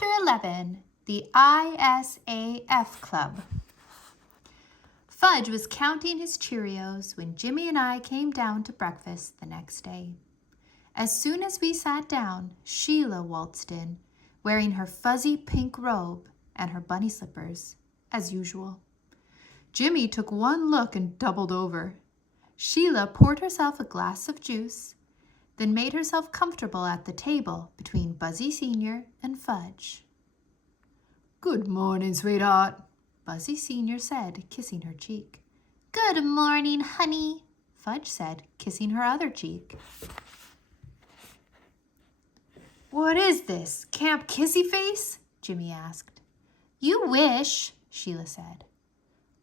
Chapter 11, the I.S.A.F. Club. Fudge was counting his Cheerios when Jimmy and I came down to breakfast the next day. As soon as we sat down, Sheila waltzed in, wearing her fuzzy pink robe and her bunny slippers, as usual. Jimmy took one look and doubled over. Sheila poured herself a glass of juice, then made herself comfortable at the table between Buzzy Sr. and Fudge. "Good morning, sweetheart," Buzzy Sr. said, kissing her cheek. "Good morning, honey," Fudge said, kissing her other cheek. "What is this, Camp Kissy Face?" Jimmy asked. "You wish," Sheila said.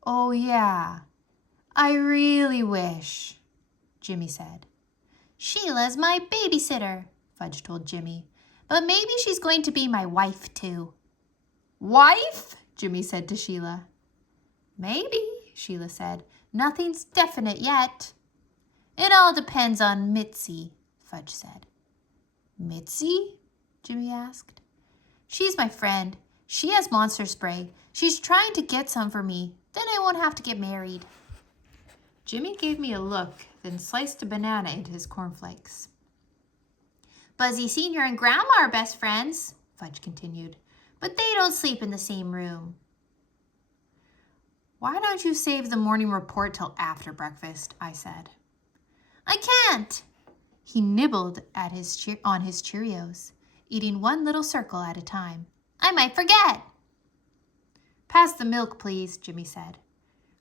"Oh, yeah, I really wish," Jimmy said. "Sheila's my babysitter," Fudge told Jimmy, "but maybe she's going to be my wife, too." "Wife?" Jimmy said to Sheila. "Maybe," Sheila said. "Nothing's definite yet." "It all depends on Mitzi," Fudge said. "Mitzi?" Jimmy asked. "She's my friend. She has monster spray. She's trying to get some for me. Then I won't have to get married." Jimmy gave me a look, then sliced a banana into his cornflakes. "Buzzy Sr. and Grandma are best friends," Fudge continued, "but they don't sleep in the same room." "Why don't you save the morning report till after breakfast?" I said. "I can't." He nibbled at on his Cheerios, eating one little circle at a time. "I might forget." "Pass the milk, please," Jimmy said.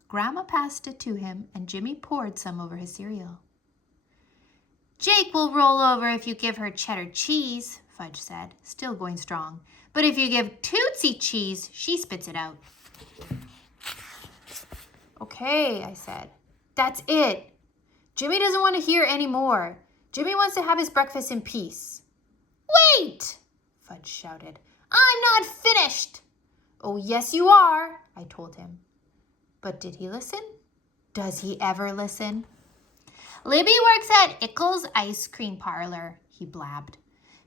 Grandma passed it to him, and Jimmy poured some over his cereal. "Jake will roll over if you give her cheddar cheese," Fudge said, still going strong. "But if you give Tootsie cheese, she spits it out." "Okay," I said. "That's it. Jimmy doesn't want to hear any more. Jimmy wants to have his breakfast in peace." "Wait!" Fudge shouted. "I'm not finished." "Oh, yes, you are," I told him. But did he listen? Does he ever listen? "Libby works at Ickles Ice Cream Parlor," he blabbed.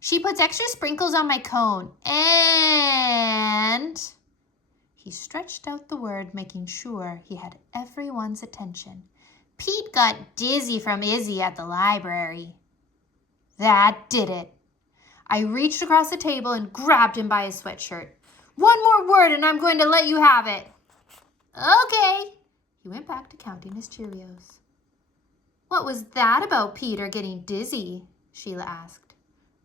"She puts extra sprinkles on my cone, and..." He stretched out the word, making sure he had everyone's attention. "Pete got dizzy from Izzy at the library." That did it. I reached across the table and grabbed him by his sweatshirt. "One more word and I'm going to let you have it." "Okay." He went back to counting his Cheerios. "What was that about Peter getting dizzy?" Sheila asked.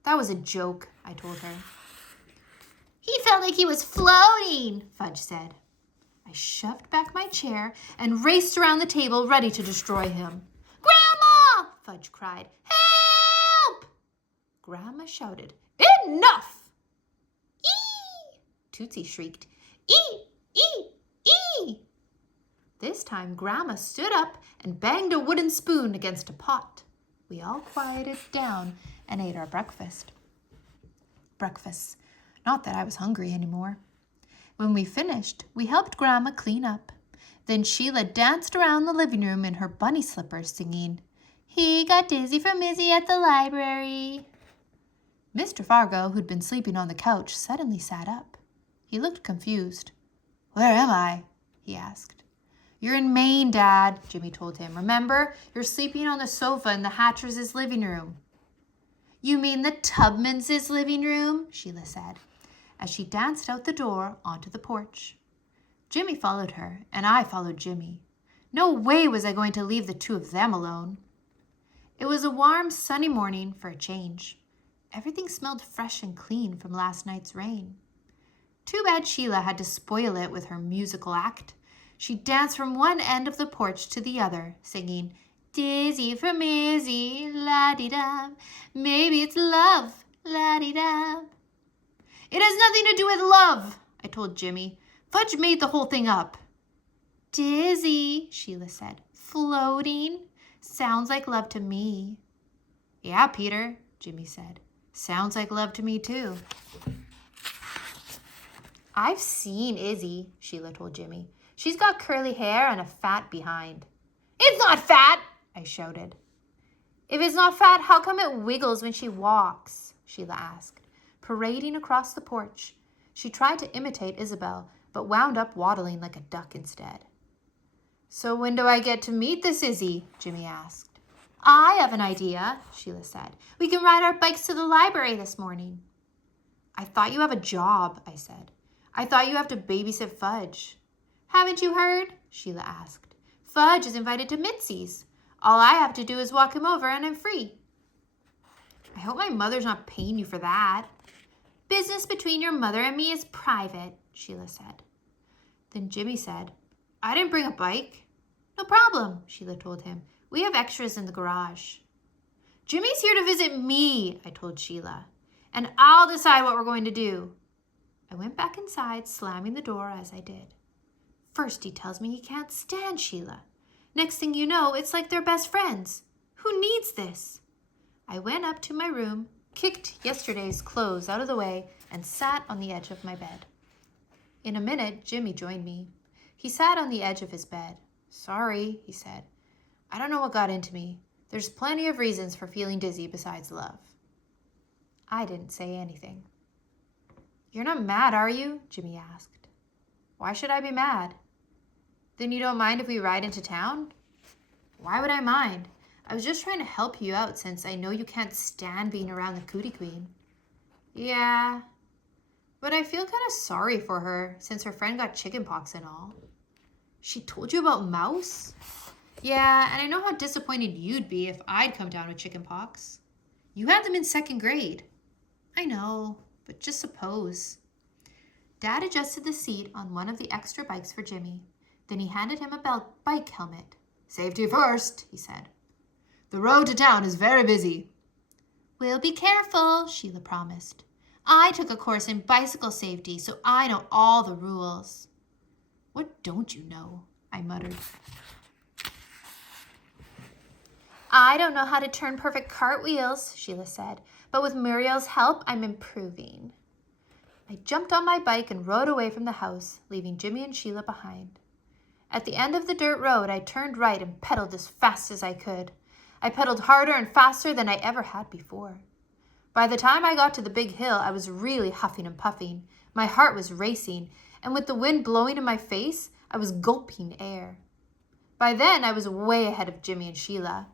"That was a joke," I told her. "He felt like he was floating," Fudge said. I shoved back my chair and raced around the table, ready to destroy him. "Grandma!" Fudge cried. "Help!" Grandma shouted, "Enough!" "Ee!" Tootsie shrieked. "Ee! Ee! Ee!" This time Grandma stood up and banged a wooden spoon against a pot. We all quieted down and ate our breakfast. Not that I was hungry anymore. When we finished, we helped Grandma clean up. Then Sheila danced around the living room in her bunny slippers singing, "He got dizzy from Izzy at the library." Mr. Fargo, who'd been sleeping on the couch, suddenly sat up. He looked confused. "Where am I?" he asked. "You're in Maine, Dad," Jimmy told him. "Remember, you're sleeping on the sofa in the Hatchers' living room." "You mean the Tubmans' living room?" Sheila said, as she danced out the door onto the porch. Jimmy followed her, and I followed Jimmy. No way was I going to leave the two of them alone. It was a warm, sunny morning for a change. Everything smelled fresh and clean from last night's rain. Too bad Sheila had to spoil it with her musical act. She danced from one end of the porch to the other, singing, "Dizzy from Izzy, la-dee-da, maybe it's love, la-dee-da." "It has nothing to do with love," I told Jimmy. "Fudge made the whole thing up." "Dizzy," Sheila said. "Floating. Sounds like love to me." "Yeah, Peter," Jimmy said. "Sounds like love to me, too." "I've seen Izzy," Sheila told Jimmy. "She's got curly hair and a fat behind." "It's not fat!" I shouted. "If it's not fat, how come it wiggles when she walks?" Sheila asked, parading across the porch. She tried to imitate Isabel, but wound up waddling like a duck instead. So when do I get to meet this Izzy? Jimmy asked. I have an idea, Sheila said. We can ride our bikes to the library this morning. I thought you have a job, I said. I thought you have to babysit Fudge. Haven't you heard? Sheila asked. Fudge is invited to Mitzi's. All I have to do is walk him over and I'm free. I hope my mother's not paying you for that. Business between your mother and me is private, Sheila said. Then Jimmy said, I didn't bring a bike. No problem, Sheila told him. We have extras in the garage. Jimmy's here to visit me, I told Sheila, and I'll decide what we're going to do. I went back inside, slamming the door as I did. First, he tells me he can't stand Sheila. Next thing you know, it's like they're best friends. Who needs this? I went up to my room, kicked yesterday's clothes out of the way, and sat on the edge of my bed. In a minute, Jimmy joined me. He sat on the edge of his bed. Sorry, he said. I don't know what got into me. There's plenty of reasons for feeling dizzy besides love. I didn't say anything. You're not mad, are you? Jimmy asked. Why should I be mad? Then you don't mind if we ride into town? Why would I mind? I was just trying to help you out since I know you can't stand being around the Cootie Queen. Yeah, but I feel kind of sorry for her since her friend got chickenpox and all. She told you about Mouse? Yeah, and I know how disappointed you'd be if I'd come down with chickenpox. You had them in 2nd grade. I know, but just suppose. Dad adjusted the seat on one of the extra bikes for Jimmy. Then he handed him a bike helmet. Safety first, he said. The road to town is very busy. We'll be careful, Sheila promised. I took a course in bicycle safety, so I know all the rules. What don't you know? I muttered. I don't know how to turn perfect cartwheels, Sheila said, but with Muriel's help, I'm improving. I jumped on my bike and rode away from the house, leaving Jimmy and Sheila behind. At the end of the dirt road, I turned right and pedaled as fast as I could. I pedaled harder and faster than I ever had before. By the time I got to the big hill, I was really huffing and puffing. My heart was racing, and with the wind blowing in my face, I was gulping air. By then, I was way ahead of Jimmy and Sheila.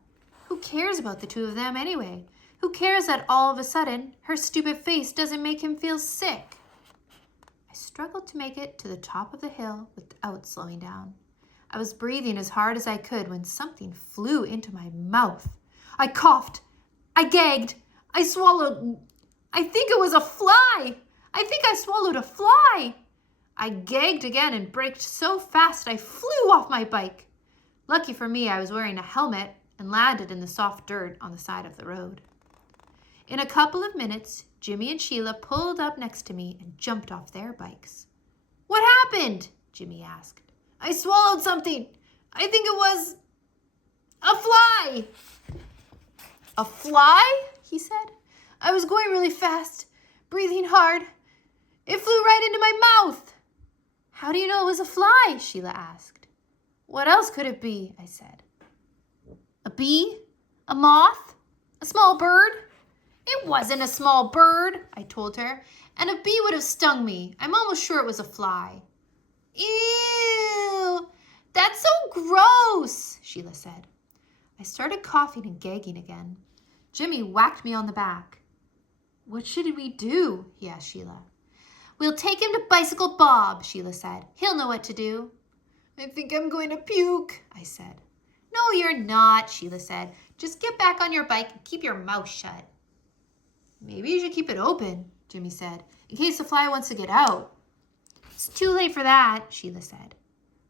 Who cares about the two of them anyway? Who cares that all of a sudden, her stupid face doesn't make him feel sick? I struggled to make it to the top of the hill without slowing down. I was breathing as hard as I could when something flew into my mouth. I coughed. I gagged. I swallowed. I think it was a fly. I think I swallowed a fly. I gagged again and braked so fast I flew off my bike. Lucky for me, I was wearing a helmet and landed in the soft dirt on the side of the road. In a couple of minutes, Jimmy and Sheila pulled up next to me and jumped off their bikes. What happened? Jimmy asked. I swallowed something. I think it was a fly. A fly? He said. I was going really fast, breathing hard. It flew right into my mouth. How do you know it was a fly? Sheila asked. What else could it be? I said. A bee? A moth? A small bird? It wasn't a small bird, I told her, and a bee would have stung me. I'm almost sure it was a fly. Ew, that's so gross, Sheila said. I started coughing and gagging again. Jimmy whacked me on the back. What should we do? He asked Sheila. We'll take him to Bicycle Bob, Sheila said. He'll know what to do. I think I'm going to puke, I said. No, you're not, Sheila said. Just get back on your bike and keep your mouth shut. Maybe you should keep it open, Jimmy said, in case the fly wants to get out. It's too late for that, Sheila said.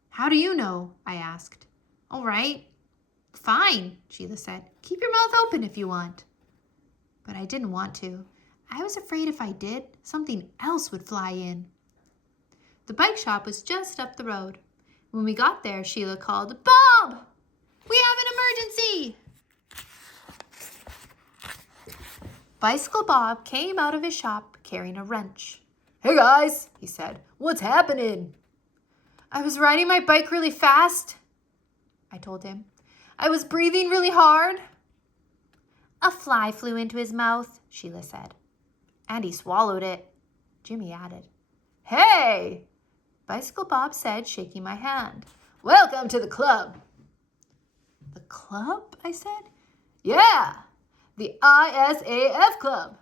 How do you know? I asked. All right. Fine, Sheila said. Keep your mouth open if you want. But I didn't want to. I was afraid if I did, something else would fly in. The bike shop was just up the road. When we got there, Sheila called, Bob! We have an emergency! Bicycle Bob came out of his shop carrying a wrench. Hey guys, he said, what's happening? I was riding my bike really fast, I told him. I was breathing really hard. A fly flew into his mouth, Sheila said. And he swallowed it, Jimmy added. Hey, Bicycle Bob said, shaking my hand. Welcome to the club. The club? I said. Yeah, the I.S.A.F. club.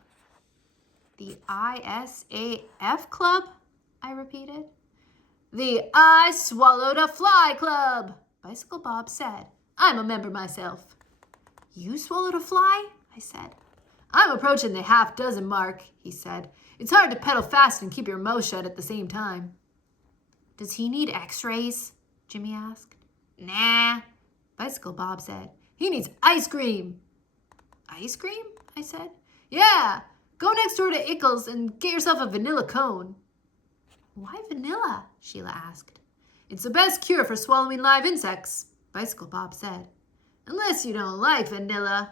The I.S.A.F. club? I repeated. The I Swallowed a Fly club, Bicycle Bob said. I'm a member myself. You swallowed a fly? I said. I'm approaching the half-dozen mark, he said. It's hard to pedal fast and keep your mouth shut at the same time. Does he need x-rays? Jimmy asked. Nah, Bicycle Bob said. He needs ice cream. Ice cream? I said. Yeah, go next door to Ickles and get yourself a vanilla cone. Why vanilla? Sheila asked. It's the best cure for swallowing live insects, Bicycle Bob said. Unless you don't like vanilla.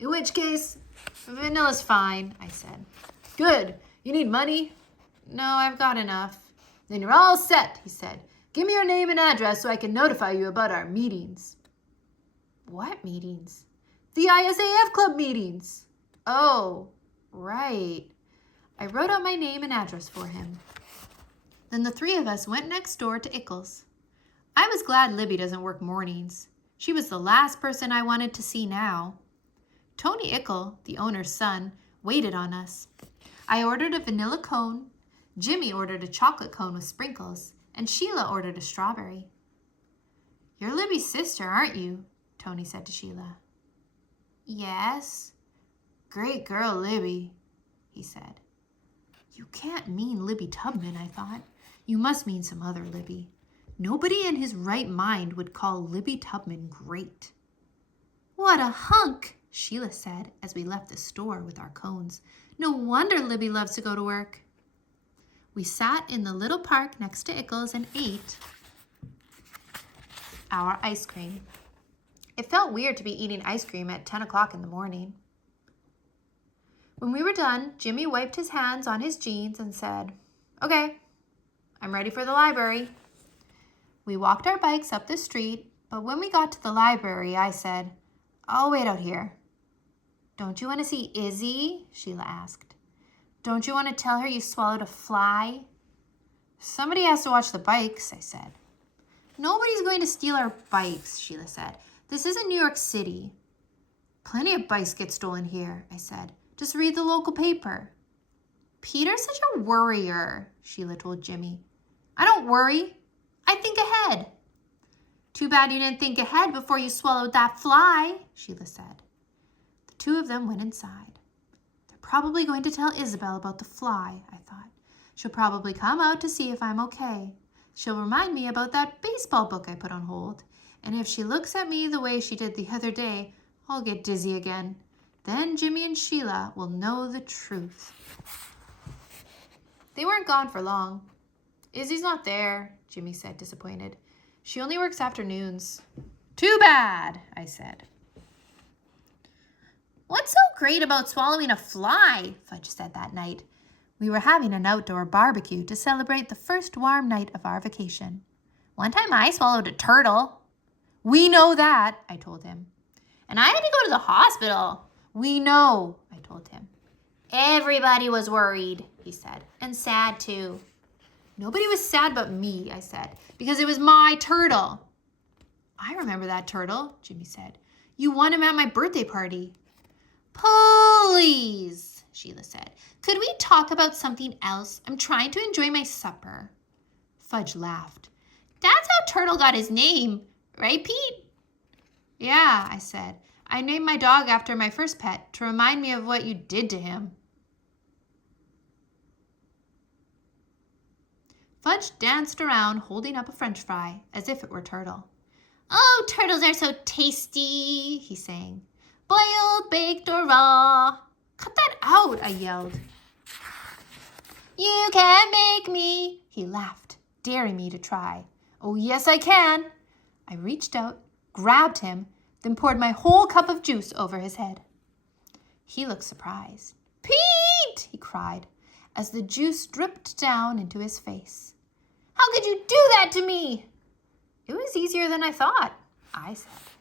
In which case, vanilla's fine, I said. Good. You need money? No, I've got enough. Then you're all set, he said. Give me your name and address so I can notify you about our meetings. What meetings? The I.S.A.F. club meetings. Oh, right. I wrote out my name and address for him. Then the three of us went next door to Ickles. I was glad Libby doesn't work mornings. She was the last person I wanted to see now. Tony Ickle, the owner's son, waited on us. I ordered a vanilla cone, Jimmy ordered a chocolate cone with sprinkles, and Sheila ordered a strawberry. You're Libby's sister, aren't you? Tony said to Sheila. Yes. Great girl, Libby, he said. You can't mean Libby Tubman, I thought. You must mean some other Libby. Nobody in his right mind would call Libby Tubman great. What a hunk, Sheila said as we left the store with our cones. No wonder Libby loves to go to work. We sat in the little park next to Ickles and ate our ice cream. It felt weird to be eating ice cream at 10 o'clock in the morning. When we were done, Jimmy wiped his hands on his jeans and said, Okay, I'm ready for the library. We walked our bikes up the street, but when we got to the library, I said, I'll wait out here. Don't you want to see Izzy? Sheila asked. Don't you want to tell her you swallowed a fly? Somebody has to watch the bikes, I said. Nobody's going to steal our bikes, Sheila said. This isn't New York City. Plenty of bikes get stolen here, I said. Just read the local paper. Peter's such a worrier, Sheila told Jimmy. I don't worry. I think ahead. Too bad you didn't think ahead before you swallowed that fly, Sheila said. The two of them went inside. They're probably going to tell Isabel about the fly, I thought. She'll probably come out to see if I'm okay. She'll remind me about that baseball book I put on hold. And if she looks at me the way she did the other day, I'll get dizzy again. Then Jimmy and Sheila will know the truth. They weren't gone for long. Izzy's not there, Jimmy said, disappointed. She only works afternoons. Too bad, I said. What's so great about swallowing a fly? Fudge said that night. We were having an outdoor barbecue to celebrate the first warm night of our vacation. One time I swallowed a turtle. We know that, I told him. And I had to go to the hospital. We know, I told him. Everybody was worried, he said, and sad too. Nobody was sad but me, I said, because it was my turtle. I remember that turtle, Jimmy said. You won him at my birthday party. Please, Sheila said. Could we talk about something else? I'm trying to enjoy my supper. Fudge laughed. That's how Turtle got his name, right, Pete? Yeah, I said. I named my dog after my first pet to remind me of what you did to him. Fudge danced around holding up a French fry as if it were Turtle. Oh, turtles are so tasty, he sang. Boiled, baked, or raw. Cut that out, I yelled. You can't make me, he laughed, daring me to try. Oh, yes, I can. I reached out, grabbed him, then poured my whole cup of juice over his head. He looked surprised. Pete, he cried, as the juice dripped down into his face. How could you do that to me? It was easier than I thought, I said.